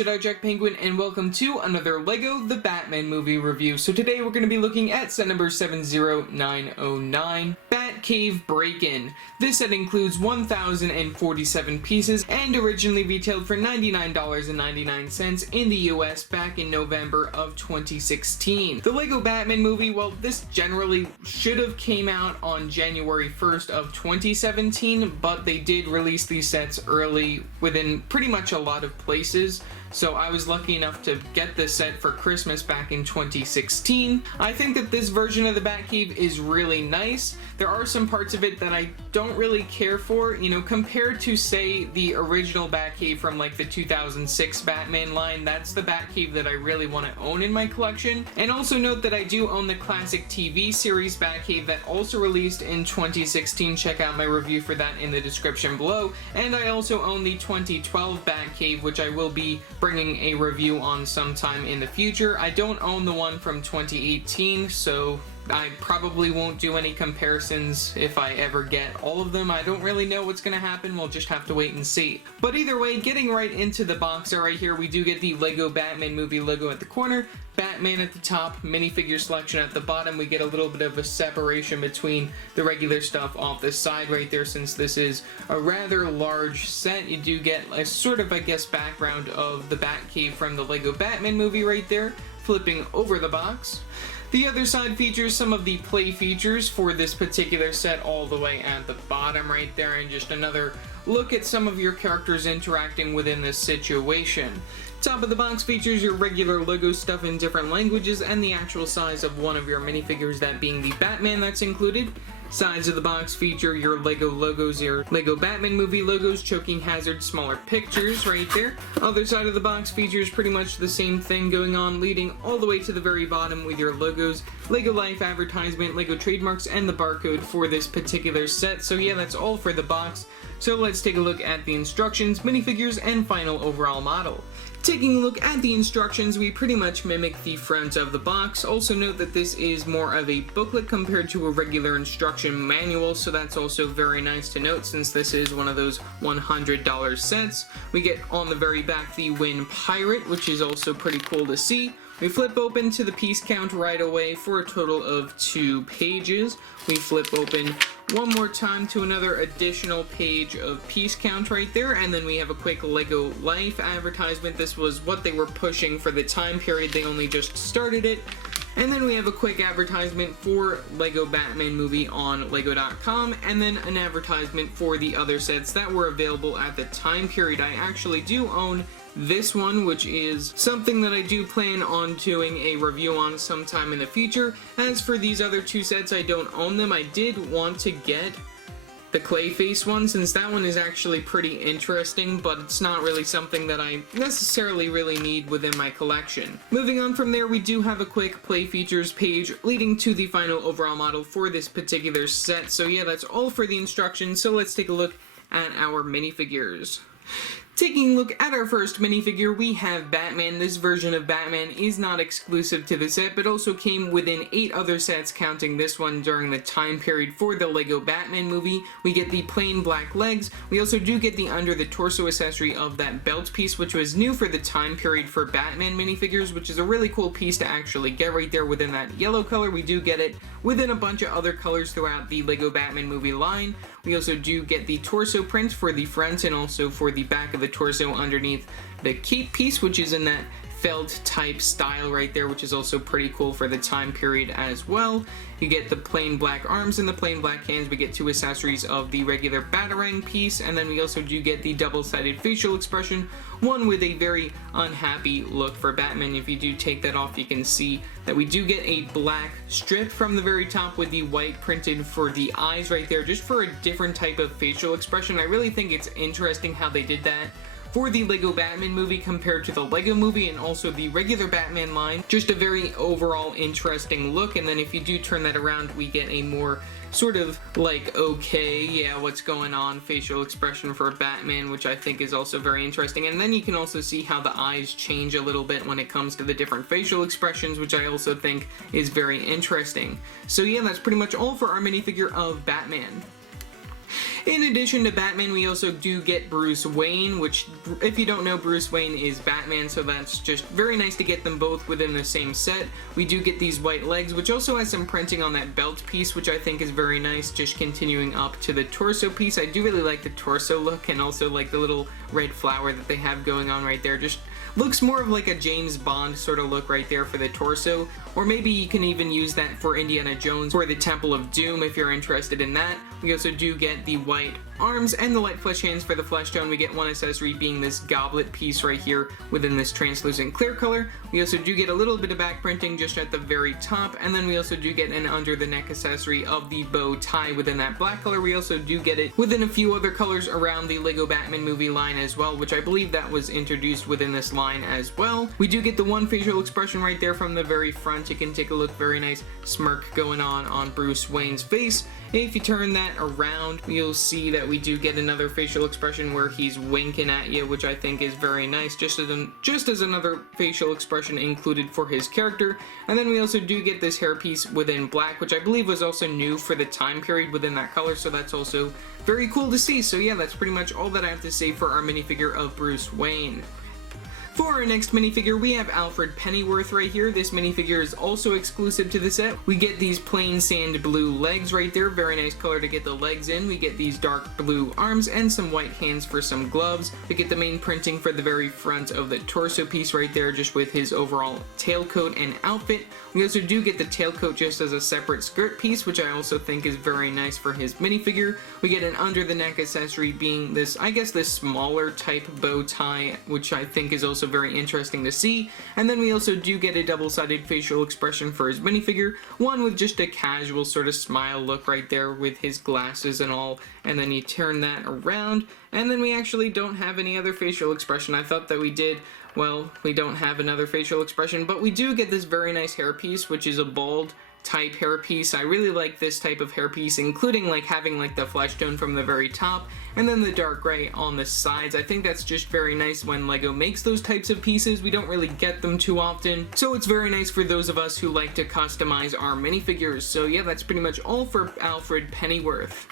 Jedi Jack Penguin, and welcome to another LEGO The Batman Movie review. So today we're going to be looking at set number 70909, Batcave Break-In. This set includes 1,047 pieces and originally retailed for $99.99 in the US back in November of 2016. The LEGO Batman movie, well, this generally should have came out on January 1st of 2017, but they did release these sets early within pretty much a lot of places, so I was lucky enough to get this set for Christmas back in 2016. I think that this version of the Batcave is really nice. There are some parts of it that I don't really care for, you know, compared to, say, the original Batcave from like the 2006 Batman line. That's the Batcave that I really want to own in my collection. And also note that I do own the classic TV series Batcave that also released in 2016. Check out my review for that in the description below. And I also own the 2012 Batcave, which I will be bringing a review on sometime in the future. I don't own the one from 2018, so I probably won't do any comparisons if I ever get all of them. I don't really know what's going to happen. We'll just have to wait and see. But either way, getting right into the box art right here, we do get the LEGO Batman movie logo at the corner, Batman at the top, minifigure selection at the bottom. We get a little bit of a separation between the regular stuff off the side right there, since this is a rather large set. You do get a sort of, I guess, background of the Batcave from the LEGO Batman movie right there, flipping over the box. The other side features some of the play features for this particular set all the way at the bottom right there, and just another look at some of your characters interacting within this situation. Top of the box features your regular LEGO stuff in different languages and the actual size of one of your minifigures, that being the Batman that's included. Sides of the box feature your LEGO logos, your LEGO Batman movie logos, choking hazard, smaller pictures right there. Other side of the box features pretty much the same thing going on, leading all the way to the very bottom with your logos, LEGO Life advertisement, LEGO trademarks, and the barcode for this particular set. So yeah, that's all for the box. So let's take a look at the instructions, minifigures, and final overall model. Taking a look at the instructions, we pretty much mimic the front of the box. Also note that this is more of a booklet compared to a regular instruction manual, so that's also very nice to note since this is one of those $100 sets. We get on the very back the Win Pirate, which is also pretty cool to see. We flip open to the piece count right away for a total of 2 pages. We flip open one more time to another additional page of piece count right there, and then we have a quick LEGO Life advertisement. This was what they were pushing for the time period. They only just started it. And then we have a quick advertisement for LEGO Batman movie on lego.com, and then an advertisement for the other sets that were available at the time period. I actually do own this one, which is something that I do plan on doing a review on sometime in the future. As for these other 2 sets, I don't own them. I did want to get the Clayface one, since that one is actually pretty interesting, but it's not really something that I necessarily really need within my collection. Moving on from there, we do have a quick play features page leading to the final overall model for this particular set. So yeah, that's all for the instructions, so let's take a look at our minifigures. Taking a look at our first minifigure, we have Batman. This version of Batman is not exclusive to the set, but also came within 8 other sets, counting this one during the time period for the LEGO Batman movie. We get the plain black legs. We also do get the under the torso accessory of that belt piece, which was new for the time period for Batman minifigures, which is a really cool piece to actually get right there within that yellow color. We do get it within a bunch of other colors throughout the LEGO Batman movie line. We also do get the torso print for the front and also for the back of the torso underneath the cape piece, which is in that felt type style right there, which is also pretty cool for the time period as well. You get the plain black arms and the plain black hands. We get 2 accessories of the regular Batarang piece, and then we also do get the double-sided facial expression, one with a very unhappy look for Batman. If you do take that off, you can see that we do get a black strip from the very top with the white printed for the eyes right there, just for a different type of facial expression. I really think it's interesting how they did that for the LEGO Batman movie compared to the LEGO movie and also the regular Batman line. Just a very overall interesting look, and then if you do turn that around, we get a more sort of like, okay, yeah, what's going on facial expression for Batman, which I think is also very interesting. And then you can also see how the eyes change a little bit when it comes to the different facial expressions, which I also think is very interesting. So yeah, that's pretty much all for our minifigure of Batman. In addition to Batman, we also do get Bruce Wayne, which, if you don't know, Bruce Wayne is Batman, so that's just very nice to get them both within the same set. We do get these white legs, which also has some printing on that belt piece, which I think is very nice, just continuing up to the torso piece. I do really like the torso look, and also like the little red flower that they have going on right there. Just looks more of like a James Bond sort of look right there for the torso, or maybe you can even use that for Indiana Jones or the Temple of Doom if you're interested in that. We also do get the white arms and the light flesh hands for the flesh tone. We get one accessory being this goblet piece right here within this translucent clear color. We also do get a little bit of back printing just at the very top, and then we also do get an under the neck accessory of the bow tie within that black color. We also do get it within a few other colors around the Lego Batman movie line as well, which I believe that was introduced within this line as well. We do get the one facial expression right there from the very front. You can take a look, very nice smirk going on Bruce Wayne's face. If you turn that around, you'll see that we do get another facial expression where he's winking at you, which I think is very nice, just as another facial expression included for his character. And then we also do get this hairpiece within black, which I believe was also new for the time period within that color, so that's also very cool to see. So yeah, that's pretty much all that I have to say for our minifigure of Bruce Wayne. For our next minifigure, we have Alfred Pennyworth right here. This minifigure is also exclusive to the set. We get these plain sand blue legs right there. Very nice color to get the legs in. We get these dark blue arms and some white hands for some gloves. We get the main printing for the very front of the torso piece right there, just with his overall tailcoat and outfit. We also do get the tailcoat just as a separate skirt piece, which I also think is very nice for his minifigure. We get an under the neck accessory being this, I guess, this smaller type bow tie, which I think is also very interesting to see. And then we also do get a double-sided facial expression for his minifigure, one with just a casual sort of smile look right there with his glasses and all, and then you turn that around, and then we actually don't have any other facial expression. I thought that we did. Well, we don't have another facial expression, but we do get this very nice hairpiece, which is a bald type hairpiece. I really like this type of hairpiece, including like having like the flesh tone from the very top and then the dark gray on the sides. I think that's just very nice when Lego makes those types of pieces. We don't really get them too often, so it's very nice for those of us who like to customize our minifigures. So yeah, that's pretty much all for Alfred Pennyworth.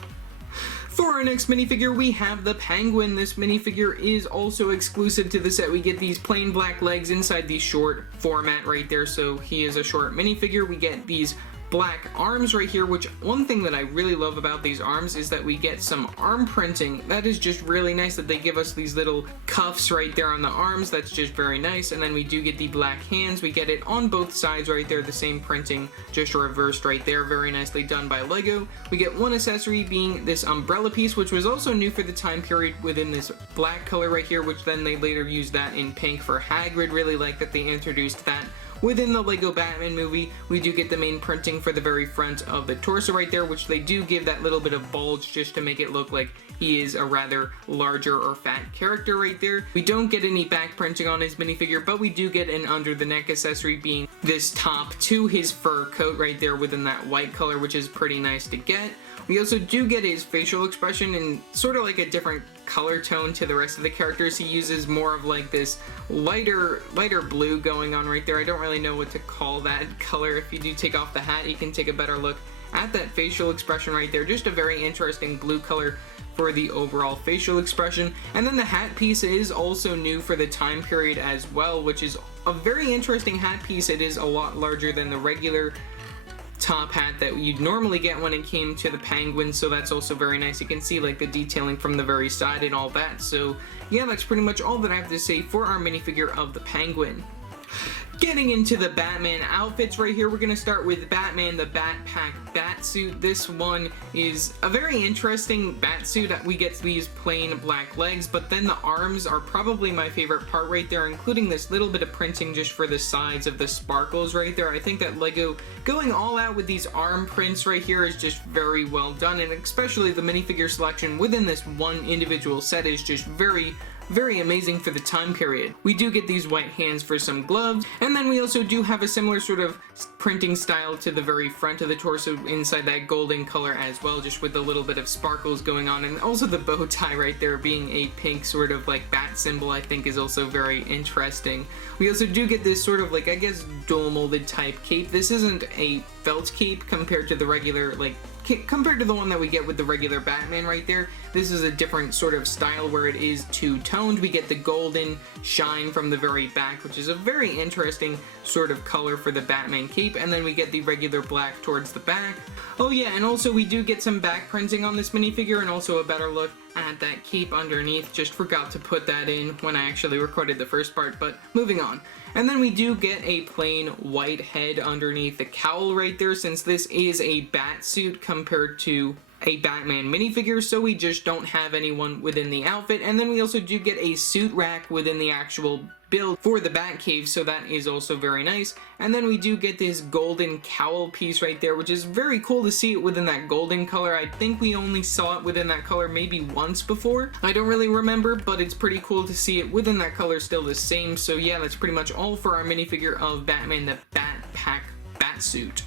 For our next minifigure, we have the Penguin. This minifigure is also exclusive to the set. We get these plain black legs inside the short format right there, so he is a short minifigure. We get these black arms right here, which one thing that I really love about these arms is that we get some arm printing. That is just really nice that they give us these little cuffs right there on the arms. That's just very nice. And then we do get the black hands. We get it on both sides right there, the same printing, just reversed right there. Very nicely done by Lego. We get one accessory being this umbrella piece, which was also new for the time period within this black color right here, which then they later used that in pink for Hagrid. Really like that they introduced that within the Lego Batman movie. We do get the main printing for the very front of the torso right there, which they do give that little bit of bulge just to make it look like he is a rather larger or fat character right there. We don't get any back printing on his minifigure, but we do get an under the neck accessory being this top to his fur coat right there within that white color, which is pretty nice to get. We also do get his facial expression in sort of like a different color tone to the rest of the characters. He uses more of like this lighter blue going on right there. I don't really know what to call that color. If you do take off the hat, you can take a better look at that facial expression right there. Just a very interesting blue color for the overall facial expression. And then the hat piece is also new for the time period as well, which is a very interesting hat piece. It is a lot larger than the regular top hat that you'd normally get when it came to the Penguin, so that's also very nice. You can see like the detailing from the very side and all that. So yeah, that's pretty much all that I have to say for our minifigure of the Penguin. Getting into the Batman outfits right here, we're going to start with Batman, the Batcave Batsuit. This one is a very interesting Batsuit. We get these plain black legs, but then the arms are probably my favorite part right there, including this little bit of printing just for the sides of the sparkles right there. I think that Lego going all out with these arm prints right here is just very well done, and especially the minifigure selection within this one individual set is just very very amazing for the time period. We do get these white hands for some gloves, and then we also do have a similar sort of printing style to the very front of the torso inside that golden color as well, just with a little bit of sparkles going on, and also the bow tie right there being a pink sort of like bat symbol I think is also very interesting. We also do get this sort of like, I guess, dual molded type cape. This isn't a felt cape compared to the regular, like, compared to the one that we get with the regular Batman right there. This is a different sort of style where it is two-toned. We get the golden shine from the very back, which is a very interesting sort of color for the Batman cape, and then we get the regular black towards the back. Oh yeah, and also we do get some back printing on this minifigure, and also a better look at that cape underneath. Just forgot to put that in when I actually recorded the first part, but moving on. And then we do get a plain white head underneath the cowl right there, since this is a bat suit compared to a Batman minifigure, so we just don't have anyone within the outfit. And then we also do get a suit rack within the actual build for the Batcave, so that is also very nice. And then we do get this golden cowl piece right there, which is very cool to see it within that golden color. I think we only saw it within that color maybe once before. I don't really remember, but it's pretty cool to see it within that color still the same. So yeah, that's pretty much all for our minifigure of Batman the Batpack Batsuit.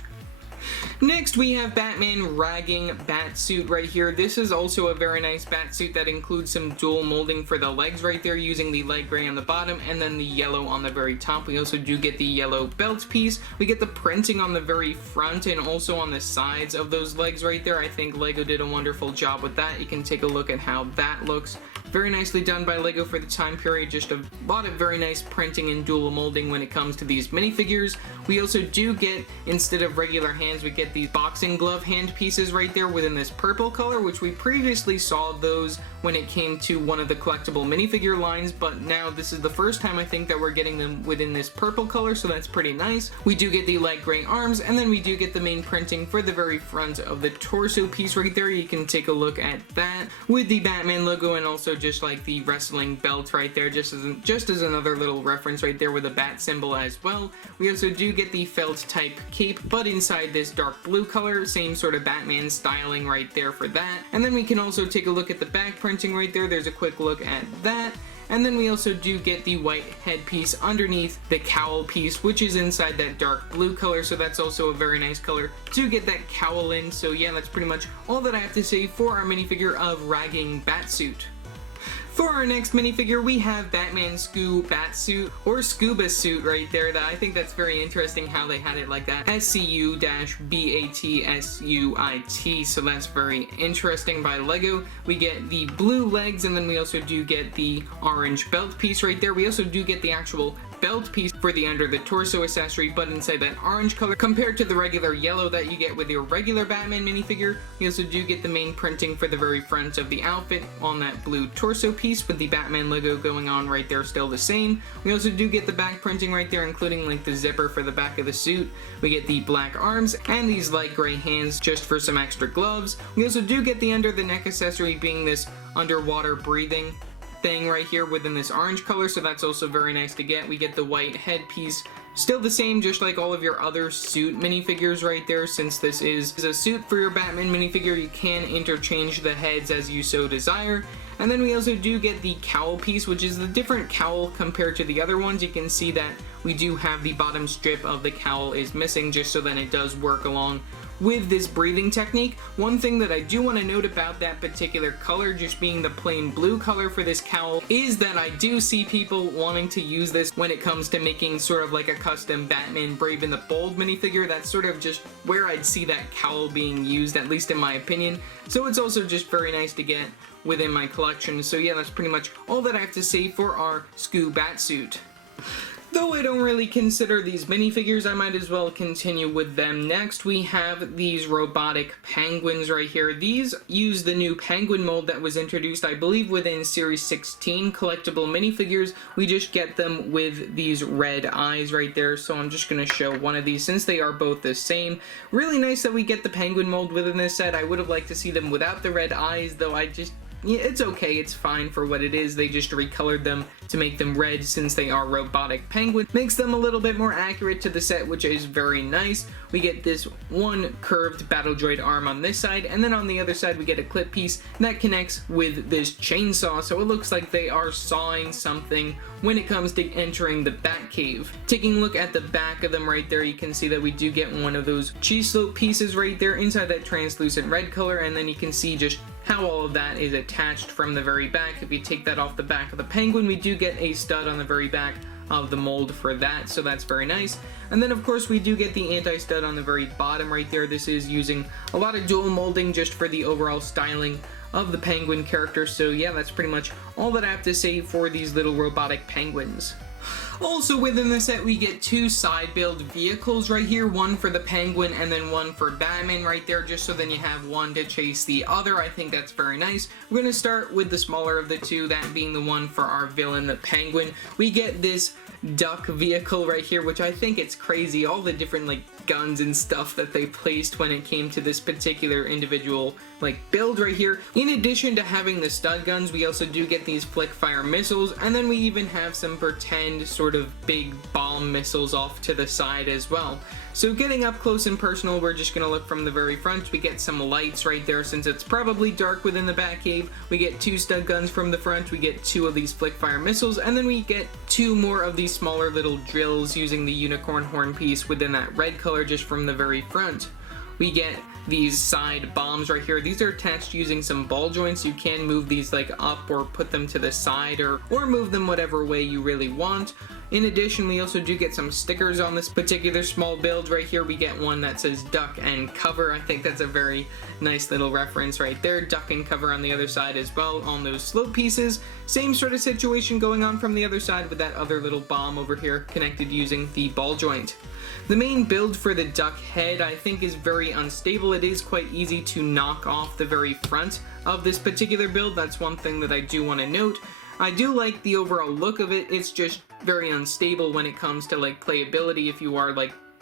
Next, we have Batman Ragging Batsuit right here. This is also a very nice Batsuit that includes some dual molding for the legs right there, using the light gray on the bottom and then the yellow on the very top. We also do get the yellow belt piece. We get the printing on the very front and also on the sides of those legs right there. I think LEGO did a wonderful job with that. You can take a look at how that looks. Very nicely done by LEGO for the time period. Just a lot of very nice printing and dual molding when it comes to these minifigures. We also do get, instead of regular hands, we get these boxing glove hand pieces right there within this purple color, which we previously saw those when it came to one of the collectible minifigure lines, but now this is the first time I think that we're getting them within this purple color, so that's pretty nice. We do get the light gray arms, and then we do get the main printing for the very front of the torso piece right there. You can take a look at that with the Batman logo, and also just like the wrestling belt right there, just as another little reference right there with a bat symbol as well. We also do get the felt type cape, but inside this dark blue color, same sort of Batman styling right there for that. And then we can also take a look at the back printing right there. There's a quick look at that. And then we also do get the white headpiece underneath the cowl piece, which is inside that dark blue color, so that's also a very nice color to get that cowl in. So yeah, that's pretty much all that I have to say for our minifigure of Ragging Batsuit. For our next minifigure, we have Batman Scu-Batsuit, or Scu-Batsuit right there. I think that's very interesting how they had it like that. SCU-BATSUIT, so that's very interesting by LEGO. We get the blue legs, and then we also do get the orange belt piece right there. We also do get the actual belt piece for the under the torso accessory, but inside that orange color compared to the regular yellow that you get with your regular Batman minifigure. We also do get the main printing for the very front of the outfit on that blue torso piece with the Batman logo going on right there, still the same. We also do get the back printing right there, including like the zipper for the back of the suit. We get the black arms and these light gray hands just for some extra gloves. We also do get the under the neck accessory being this underwater breathing thing right here within this orange color, so that's also very nice to get. We get the white headpiece, still the same, just like all of your other suit minifigures right there. Since this is a suit for your Batman minifigure, you can interchange the heads as you so desire. And then we also do get the cowl piece, which is the different cowl compared to the other ones. You can see that we do have the bottom strip of the cowl is missing, just so that it does work along with this breathing technique. One thing that I do want to note about that particular color, just being the plain blue color for this cowl, is that I do see people wanting to use this when it comes to making sort of like a custom Batman Brave and the Bold minifigure. That's sort of just where I'd see that cowl being used, at least in my opinion. So it's also just very nice to get within my collection. So yeah, that's pretty much all that I have to say for our Scoob Batsuit. Though I don't really consider these minifigures, I might as well continue with them. Next, we have these robotic penguins right here. These use the new penguin mold that was introduced, I believe, within Series 16 collectible minifigures. We just get them with these red eyes right there, so I'm just going to show one of these since they are both the same. Really nice that we get the penguin mold within this set. I would have liked to see them without the red eyes, though I just yeah, it's okay, it's fine for what it is. They just recolored them to make them red since they are Robotic Penguin. Makes them a little bit more accurate to the set, which is very nice. We get this one curved battle droid arm on this side, and then on the other side we get a clip piece that connects with this chainsaw, so it looks like they are sawing something when it comes to entering the Batcave. Taking a look at the back of them right there, you can see that we do get one of those cheese slope pieces right there inside that translucent red color, and then you can see just how all of that is attached from the very back. If you take that off the back of the penguin, we do get a stud on the very back of the mold for that, so that's very nice. And then of course we do get the anti-stud on the very bottom right there. This is using a lot of dual molding just for the overall styling of the penguin character, so yeah, that's pretty much all that I have to say for these little robotic penguins. Also within the set we get two side build vehicles right here, one for the penguin and then one for Batman right there, just so then you have one to chase the other. I think that's very nice. We're going to start with the smaller of the two, that being the one for our villain, the penguin. We get this duck vehicle right here, which I think it's crazy, all the different like guns and stuff that they placed when it came to this particular individual like build right here. In addition to having the stud guns, we also do get these flick fire missiles, and then we even have some pretend sort of big bomb missiles off to the side as well. So getting up close and personal, we're just going to look from the very front. We get some lights right there since it's probably dark within the Batcave. We get two stud guns from the front, we get two of these flick fire missiles, and then we get two more of these smaller little drills using the unicorn horn piece within that red color just from the very front. We get these side bombs right here. These are attached using some ball joints. You can move these like up or put them to the side or move them whatever way you really want. In addition, we also do get some stickers on this particular small build right here. We get one that says duck and cover. I think that's a very nice little reference right there. Duck and cover on the other side as well on those slope pieces. Same sort of situation going on from the other side with that other little bomb over here connected using the ball joint. The main build for the duck head I think is very unstable. It is quite easy to knock off the very front of this particular build. That's one thing that I do want to note. I do like the overall look of it. It's just very unstable when it comes to like playability.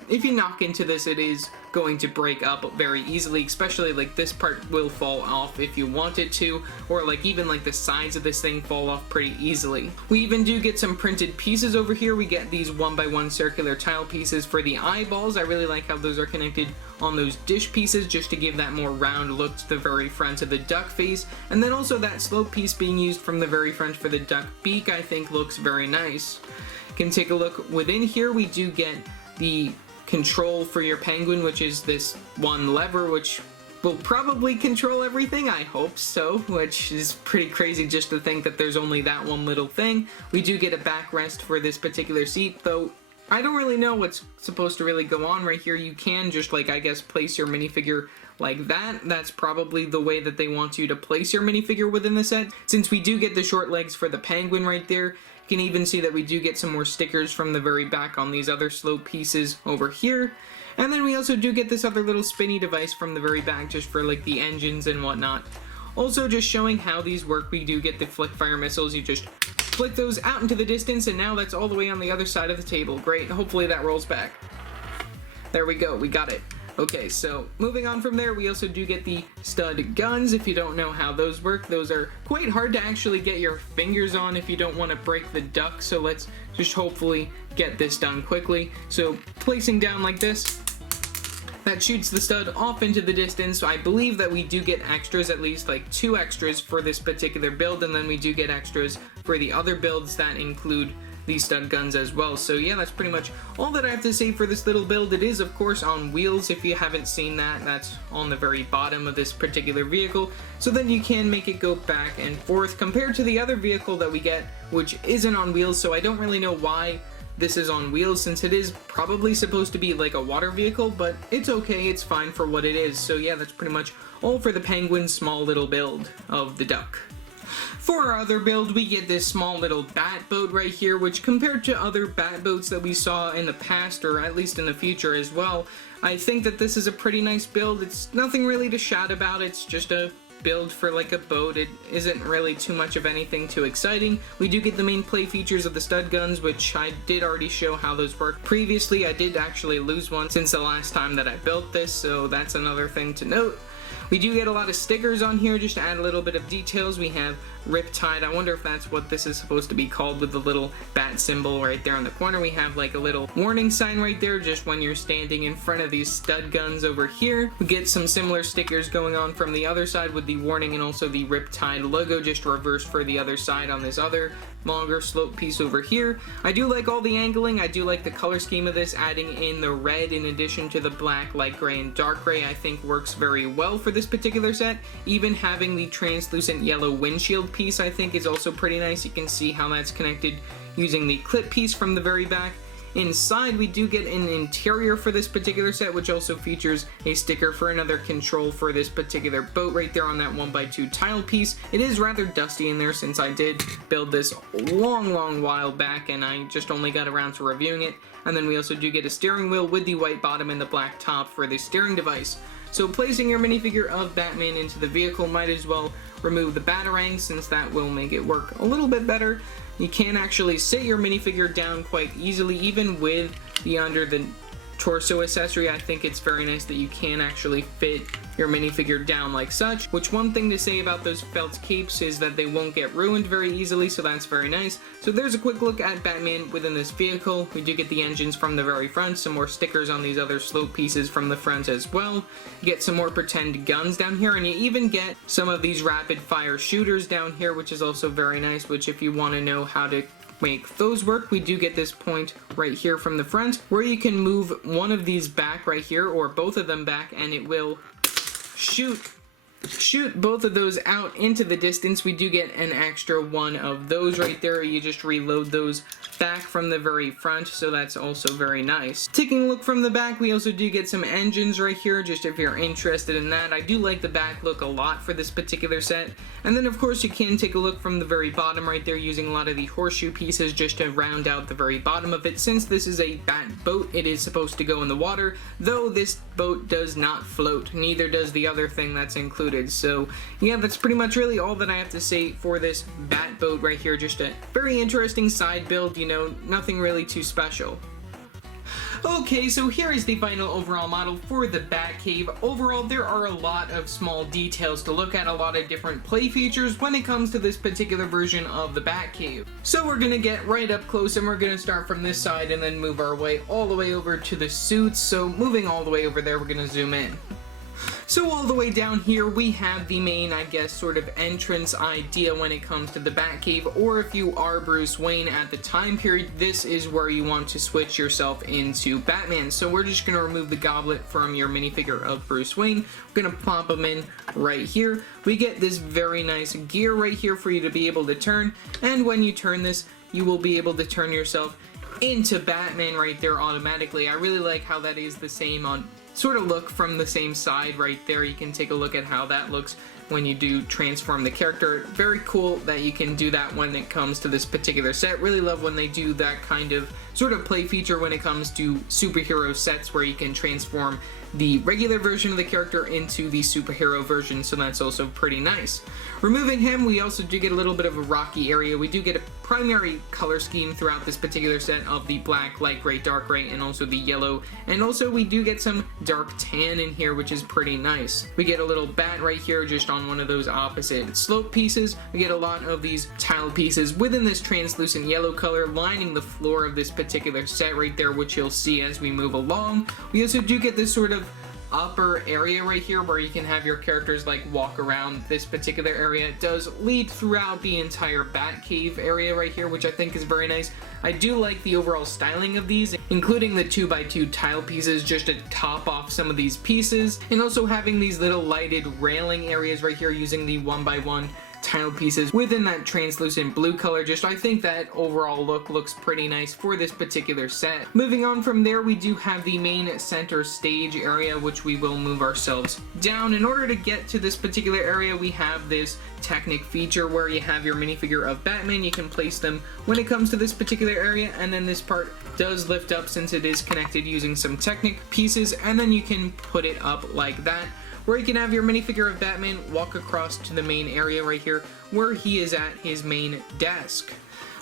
If you knock into this, it is going to break up very easily, especially like this part will fall off if you want it to, or like even like the sides of this thing fall off pretty easily. We even do get some printed pieces over here. We get these 1x1 circular tile pieces for the eyeballs. I really like how those are connected on those dish pieces just to give that more round look to the very front of the duck face. And then also that slope piece being used from the very front for the duck beak I think looks very nice. You can take a look within here. We do get the control for your penguin, which is this one lever which will probably control everything, I hope so, which is pretty crazy just to think that there's only that one little thing. We do get a backrest for this particular seat, though I don't really know what's supposed to really go on right here. You can just like, I guess, place your minifigure like that. That's probably the way that they want you to place your minifigure within the set. Since we do get the short legs for the penguin right there, you can even see that we do get some more stickers from the very back on these other slope pieces over here. And then we also do get this other little spinny device from the very back just for like the engines and whatnot. Also just showing how these work, we do get the flick fire missiles. You just flick those out into the distance, and now that's all the way on the other side of the table. Great, hopefully that rolls back. There we go, we got it. Okay, so moving on from there, we also do get the stud guns. If you don't know how those work, those are quite hard to actually get your fingers on if you don't want to break the duck, so let's just hopefully get this done quickly. So placing down like this, that shoots the stud off into the distance. So I believe that we do get extras, at least like 2 extras for this particular build, and then we do get extras for the other builds that include these stud guns as well. So yeah, that's pretty much all that I have to say for this little build. It is of course on wheels. If you haven't seen that, that's on the very bottom of this particular vehicle, so then you can make it go back and forth compared to the other vehicle that we get, which isn't on wheels. So I don't really know why this is on wheels, since it is probably supposed to be like a water vehicle, but it's okay, it's fine for what it is. So yeah, that's pretty much all for the penguin's small little build of the duck. For our other build, we get this small little bat boat right here, which compared to other bat boats that we saw in the past, or at least in the future as well, I think that this is a pretty nice build. It's nothing really to shout about, it's just a build for like a boat. It isn't really too much of anything too exciting. We do get the main play features of the stud guns, which I did already show how those work previously. I did actually lose one since the last time that I built this, so that's another thing to note. We do get a lot of stickers on here just to add a little bit of details. We have Riptide. I wonder if that's what this is supposed to be called with the little bat symbol right there on the corner. We have like a little warning sign right there just when you're standing in front of these stud guns over here. We get some similar stickers going on from the other side with the warning and also the Riptide logo just reversed for the other side on this other longer slope piece over here. I do like all the angling. I do like the color scheme of this, adding in the red in addition to the black, light gray, and dark gray I think works very well for this particular set. Even having the translucent yellow windshield piece I think is also pretty nice. You can see how that's connected using the clip piece from the very back. Inside, we do get an interior for this particular set, which also features a sticker for another control for this particular boat right there on that 1x2 tile piece. It is rather dusty in there since I did build this long while back and I just only got around to reviewing it. And then we also do get a steering wheel with the white bottom and the black top for the steering device. So placing your minifigure of Batman into the vehicle might as well remove the Batarang since that will make it work a little bit better. You can actually sit your minifigure down quite easily, even with the under the torso accessory. I think it's very nice that you can actually fit your minifigure down like such, which one thing to say about those felt capes is that they won't get ruined very easily, so that's very nice. So there's a quick look at Batman within this vehicle. We do get the engines from the very front, some more stickers on these other slope pieces from the front as well. You get some more pretend guns down here, and you even get some of these rapid fire shooters down here, which is also very nice, which if you want to know how to make those work, we do get this point right here from the front where you can move one of these back right here or both of them back and it will shoot both of those out into the distance. We do get an extra one of those right there. You just reload those back from the very front, so that's also very nice. Taking a look from the back, we also do get some engines right here, just if you're interested in that. I do like the back look a lot for this particular set. And then of course you can take a look from the very bottom right there using a lot of the horseshoe pieces just to round out the very bottom of it. Since this is a bat boat, it is supposed to go in the water, though this boat does not float. Neither does the other thing that's included. So yeah, that's pretty much really all that I have to say for this bat boat right here. Just a very interesting side build, you know, nothing really too special. Okay, so here is the final overall model for the Batcave. Overall, there are a lot of small details to look at, a lot of different play features when it comes to this particular version of the Batcave. So we're gonna get right up close and we're gonna start from this side and then move our way all the way over to the suits. So moving all the way over there, we're gonna zoom in. So all the way down here we have the main, I guess, sort of entrance idea when it comes to the Batcave, or if you are Bruce Wayne at the time period, this is where you want to switch yourself into Batman. So we're just going to remove the goblet from your minifigure of Bruce Wayne. We're going to plop him in right here. We get this very nice gear right here for you to be able to turn, and when you turn this, you will be able to turn yourself into Batman right there automatically. I really like how that is the same on sort of look from the same side right there. You can take a look at how that looks when you do transform the character. Very cool that you can do that when it comes to this particular set. Really love when they do that kind of sort of play feature when it comes to superhero sets where you can transform the regular version of the character into the superhero version, so that's also pretty nice. Removing him, we also do get a little bit of a rocky area. We do get a primary color scheme throughout this particular set of the black, light gray, dark gray, and also the yellow, and also we do get some dark tan in here, which is pretty nice. We get a little bat right here just on one of those opposite slope pieces. We get a lot of these tile pieces within this translucent yellow color lining the floor of this particular set right there, which you'll see as we move along. We also do get this sort of upper area right here where you can have your characters like walk around this particular area. It does lead throughout the entire Batcave area right here, which I think is very nice. I do like the overall styling of these, including the 2x2 tile pieces just to top off some of these pieces, and also having these little lighted railing areas right here using the 1x1 tile pieces within that translucent blue color. Just I think that overall look looks pretty nice for this particular set. Moving on from there, we do have the main center stage area, which we will move ourselves down. In order to get to this particular area, we have this Technic feature where you have your minifigure of Batman. You can place them when it comes to this particular area, and then this part does lift up since it is connected using some Technic pieces, and then you can put it up like that, where you can have your minifigure of Batman walk across to the main area right here where he is at his main desk.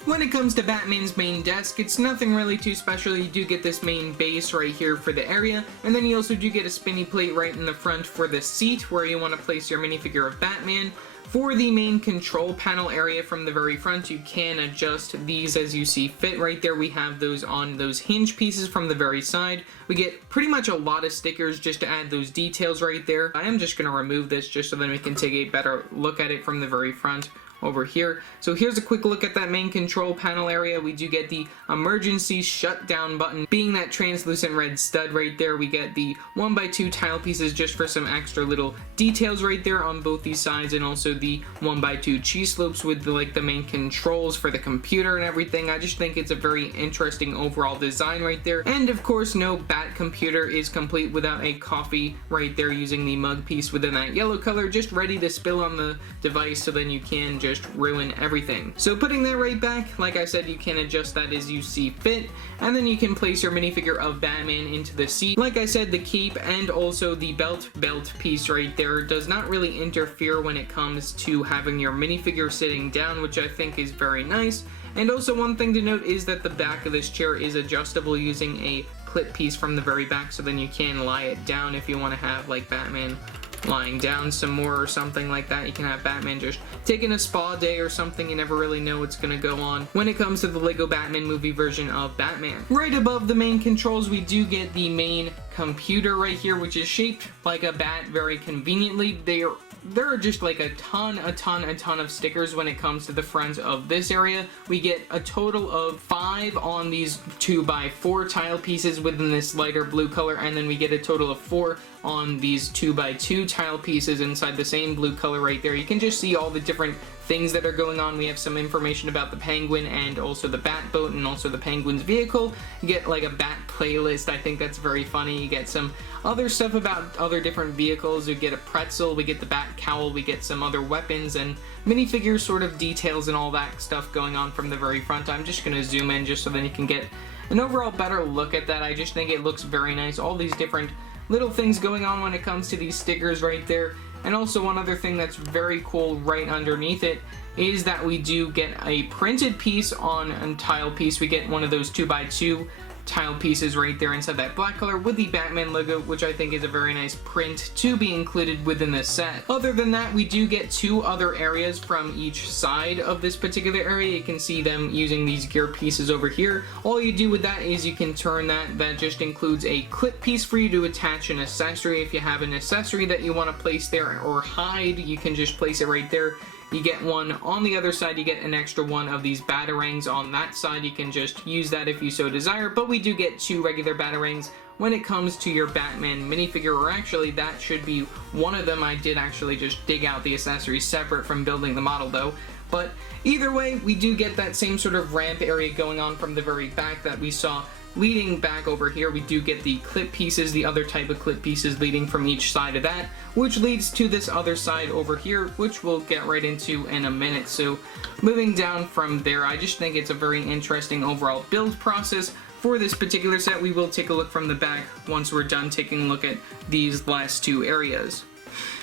When it comes to Batman's main desk, it's nothing really too special. You do get this main base right here for the area, and then you also do get a spinny plate right in the front for the seat where you want to place your minifigure of Batman. For the main control panel area from the very front, you can adjust these as you see fit. Right there we have those on those hinge pieces from the very side. We get pretty much a lot of stickers just to add those details right there. I am just going to remove this just so that we can take a better look at it from the very front over here. So here's a quick look at that main control panel area. We do get the emergency shutdown button being that translucent red stud right there. We get the 1x2 tile pieces just for some extra little details right there on both these sides, and also the 1x2 cheese slopes with the main controls for the computer and everything. I just think it's a very interesting overall design right there. And of course, no Bat computer is complete without a coffee right there using the mug piece within that yellow color, just ready to spill on the device, so then you can just ruin everything. So putting that right back, like I said, you can adjust that as you see fit, and then you can place your minifigure of Batman into the seat. Like I said, the cape and also the belt piece right there does not really interfere when it comes to having your minifigure sitting down, which I think is very nice. And also one thing to note is that the back of this chair is adjustable using a clip piece from the very back, so then you can lie it down if you want to have like Batman lying down some more or something like that. You can have Batman just taking a spa day or something. You never really know what's going to go on when it comes to the Lego Batman movie version of Batman. Right above the main controls, we do get the main computer right here, which is shaped like a bat very conveniently. There are just like a ton of stickers when it comes to the front of this area. We get a total of 5 on these 2x4 tile pieces within this lighter blue color, and then we get a total of 4 on these 2x2 tile pieces inside the same blue color right there. You can just see all the different things that are going on. We have some information about the Penguin and also the Bat boat and also the Penguin's vehicle. You get like a Bat playlist. I think that's very funny. You get some other stuff about other different vehicles. You get a pretzel, we get the Bat cowl, we get some other weapons and minifigure sort of details and all that stuff going on from the very front. I'm just going to zoom in just so then you can get an overall better look at that. I just think it looks very nice. All these different little things going on when it comes to these stickers right there. And also one other thing that's very cool right underneath it is that we do get a printed piece on a tile piece. We get one of those 2x2 tile pieces right there inside that black color with the Batman logo, which I think is a very nice print to be included within this set. Other than that, we do get 2 other areas from each side of this particular area. You can see them using these gear pieces over here. All you do with that is you can turn that. That just includes a clip piece for you to attach an accessory. If you have an accessory that you want to place there or hide, you can just place it right there. You get one on the other side, you get an extra one of these batarangs on that side. You can just use that if you so desire, but we do get 2 regular batarangs when it comes to your Batman minifigure, or actually that should be one of them. I did actually just dig out the accessories separate from building the model though. But either way, we do get that same sort of ramp area going on from the very back that we saw leading back over here. We do get the clip pieces, the other type of clip pieces leading from each side of that, which leads to this other side over here, which we'll get right into in a minute. So moving down from there, I just think it's a very interesting overall build process for this particular set. We will take a look from the back once we're done taking a look at these last 2 areas.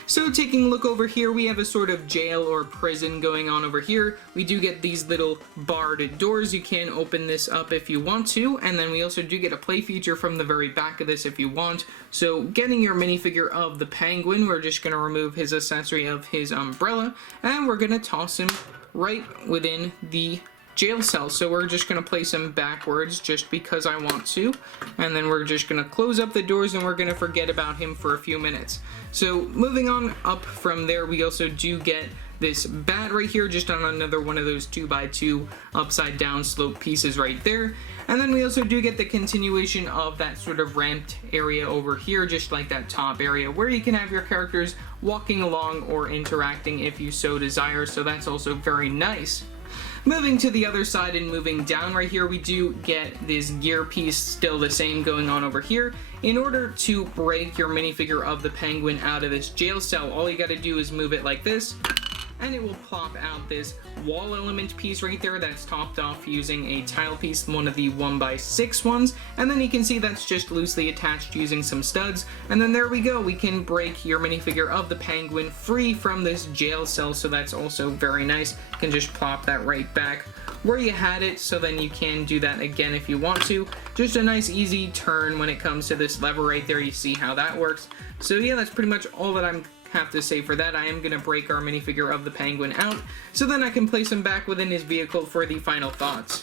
So taking a look over here, we have a sort of jail or prison going on over here. We do get these little barred doors. You can open this up if you want to, and then we also do get a play feature from the very back of this if you want. So getting your minifigure of the Penguin, we're just going to remove his accessory of his umbrella, and we're going to toss him right within the jail cell. So we're just going to place him backwards just because I want to, and then we're just going to close up the doors and we're going to forget about him for a few minutes. So moving on up from there, we also do get this bat right here, just on another one of those 2x2 upside down slope pieces right there. And then we also do get the continuation of that sort of ramped area over here, just like that top area where you can have your characters walking along or interacting if you so desire. So that's also very nice. Moving to the other side and moving down right here, we do get this gear piece still the same going on over here. In order to break your minifigure of the Penguin out of this jail cell, all you gotta do is move it like this, and it will plop out this wall element piece right there that's topped off using a tile piece, one of the 1x6 ones, and then you can see that's just loosely attached using some studs, and then there we go, we can break your minifigure of the Penguin free from this jail cell. So that's also very nice. You can just plop that right back where you had it, so then you can do that again if you want to. Just a nice easy turn when it comes to this lever right there. You see how that works. So yeah, that's pretty much all that I have to say for that. I am going to break our minifigure of the Penguin out, so then I can place him back within his vehicle for the final thoughts.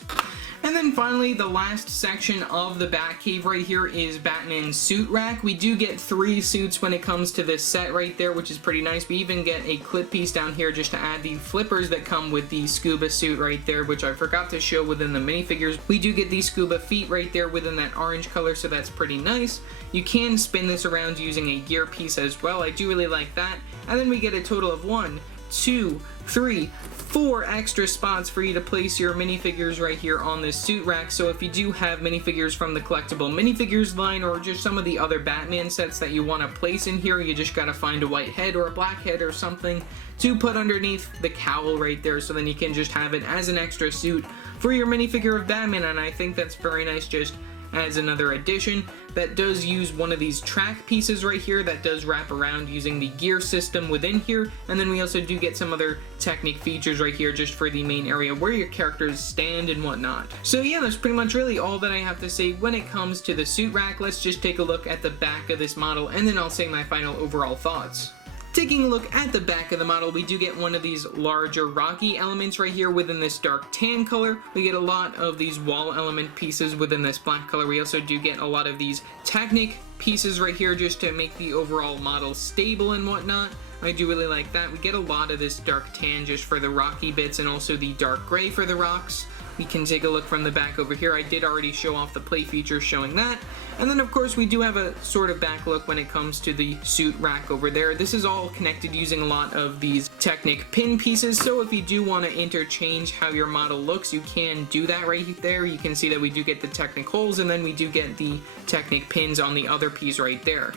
And then finally, the last section of the Batcave right here is Batman's suit rack. We do get 3 suits when it comes to this set right there, which is pretty nice. We even get a clip piece down here just to add the flippers that come with the Scuba suit right there, which I forgot to show within the minifigures. We do get the Scuba feet right there within that orange color, so that's pretty nice. You can spin this around using a gear piece as well. I do really like that. And then we get a total of 1, 2, 3, 4 extra spots for you to place your minifigures right here on this suit rack. So if you do have minifigures from the collectible minifigures line, or just some of the other Batman sets that you want to place in here, you just gotta find a white head or a black head or something to put underneath the cowl right there, so then you can just have it as an extra suit for your minifigure of Batman. And I think that's very nice, just as another addition. That does use one of these track pieces right here that does wrap around using the gear system within here, and then we also do get some other Technic features right here just for the main area where your characters stand and whatnot. So yeah, that's pretty much really all that I have to say when it comes to the suit rack. Let's just take a look at the back of this model, and then I'll say my final overall thoughts. Taking a look at the back of the model, we do get one of these larger rocky elements right here within this dark tan color. We get a lot of these wall element pieces within this black color. We also do get a lot of these Technic pieces right here just to make the overall model stable and whatnot. I do really like that. We get a lot of this dark tan just for the rocky bits, and also the dark gray for the rocks. We can take a look from the back over here. I did already show off the play feature showing that. And then of course we do have a sort of back look when it comes to the suit rack over there. This is all connected using a lot of these Technic pin pieces, so if you do want to interchange how your model looks, you can do that right there. You can see that we do get the Technic holes, and then we do get the Technic pins on the other piece right there.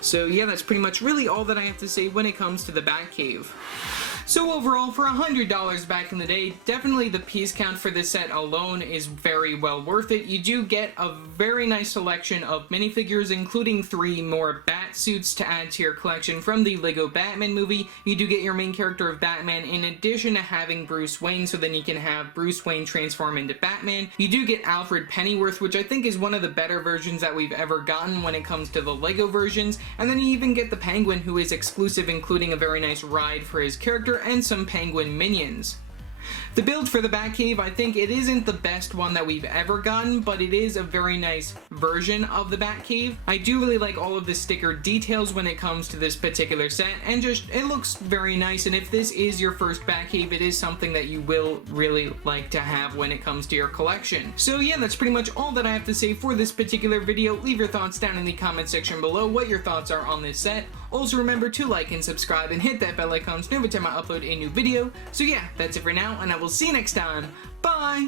So yeah, that's pretty much really all that I have to say when it comes to the Batcave. So overall, for $100 back in the day, definitely the piece count for this set alone is very well worth it. You do get a very nice selection of minifigures, including 3 more Batsuits to add to your collection from the Lego Batman movie. You do get your main character of Batman in addition to having Bruce Wayne, so then you can have Bruce Wayne transform into Batman. You do get Alfred Pennyworth, which I think is one of the better versions that we've ever gotten when it comes to the Lego versions. And then you even get the Penguin, who is exclusive, including a very nice ride for his character and some Penguin minions. The build for the Batcave, I think it isn't the best one that we've ever gotten, but it is a very nice version of the Batcave. I do really like all of the sticker details when it comes to this particular set, and just, it looks very nice, and if this is your first Batcave, it is something that you will really like to have when it comes to your collection. So yeah, that's pretty much all that I have to say for this particular video. Leave your thoughts down in the comment section below, what your thoughts are on this set. Also remember to like and subscribe and hit that bell icon so every time I upload a new video. So yeah, that's it for now, and I will see you next time. Bye!